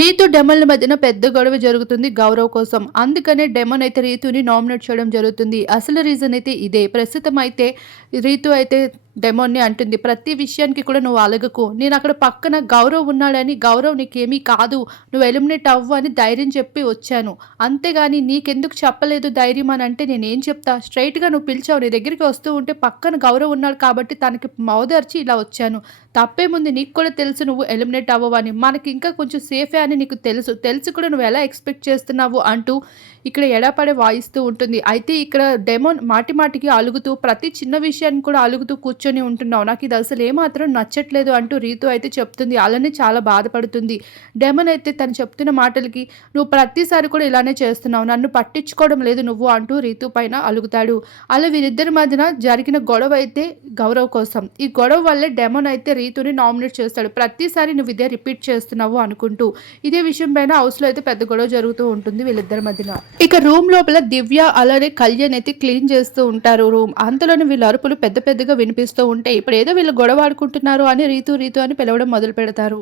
రీతు డెమోల మధ్యన పెద్ద గొడవ జరుగుతుంది గౌరవ్ కోసం. అందుకనే డెమోన్ అయితే రీతుని నామినేట్ చేయడం జరుగుతుంది. అసలు రీజన్ అయితే ఇదే. ప్రస్తుతం అయితే రీతు అయితే డెమోన్ని అంటుంది. ప్రతి విషయానికి కూడా నువ్వు అలగకు. నేను అక్కడ పక్కన గౌరవ్ ఉన్నాడని గౌరవ్ నీకేమీ కాదు. నువ్వు ఎలిమినేట్ అవ్వు అని ధైర్యం చెప్పి వచ్చాను. అంతేగాని నీకెందుకు చెప్పలేదు ధైర్యం అని అంటే నేనేం చెప్తా? స్ట్రైట్గా నువ్వు పిలిచావు. నీ దగ్గరికి వస్తూ ఉంటే పక్కన గౌరవ్ ఉన్నాడు కాబట్టి తనకి మౌదర్చి ఇలా వచ్చాను. తప్పేముంది? నీకు కూడా తెలుసు నువ్వు ఎలిమినేట్ అవ్వవని. మనకి ఇంకా కొంచెం సేఫే అని నీకు తెలుసు. తెలిసి కూడా నువ్వు ఎలా ఎక్స్పెక్ట్ చేస్తున్నావు అంటూ ఇక్కడ ఎడపడే వాయిస్తూ ఉంటుంది. అయితే ఇక్కడ డెమోన్ మాటి మాటికి అలుగుతూ ప్రతి చిన్న విషయాన్ని కూడా అలుగుతూ కూర్చొని ఉంటున్నావు. నాకు ఇది అసలు ఏమాత్రం నచ్చట్లేదు అంటూ రీతు అయితే చెప్తుంది. అలానే చాలా బాధపడుతుంది. డెమన్ అయితే తను చెప్తున్న మాటలకి నువ్వు ప్రతిసారి కూడా ఇలానే చేస్తున్నావు. నన్ను పట్టించుకోవడం లేదు నువ్వు అంటూ రీతు పైన అలుగుతాడు. అలా వీరిద్దరి మధ్యన జరిగిన గొడవ అయితే గౌరవ్ కోసం. ఈ గొడవ వల్లే డెమన్ అయితే రీతుని నామినేట్ చేస్తాడు. ప్రతిసారి నువ్వు ఇదే రిపీట్ చేస్తున్నావు అనుకుంటూ ఇదే విషయం పైన హౌస్లో అయితే పెద్ద గొడవ జరుగుతూ ఉంటుంది వీళ్ళిద్దరి మధ్యన. ఇక రూమ్ లోపల దివ్య అలానే కళ్యాణ్ అయితే క్లీన్ చేస్తూ ఉంటారు రూమ్. అంతలోనే వీళ్ళ అరుపులు పెద్ద పెద్దగా వినిపిస్తూ ఉంటాయి ఇప్పుడు ఏదో వీళ్ళు గొడవ ఆడుకుంటున్నారు అని రీతు రీతు అని పిలవడం మొదలు పెడతారు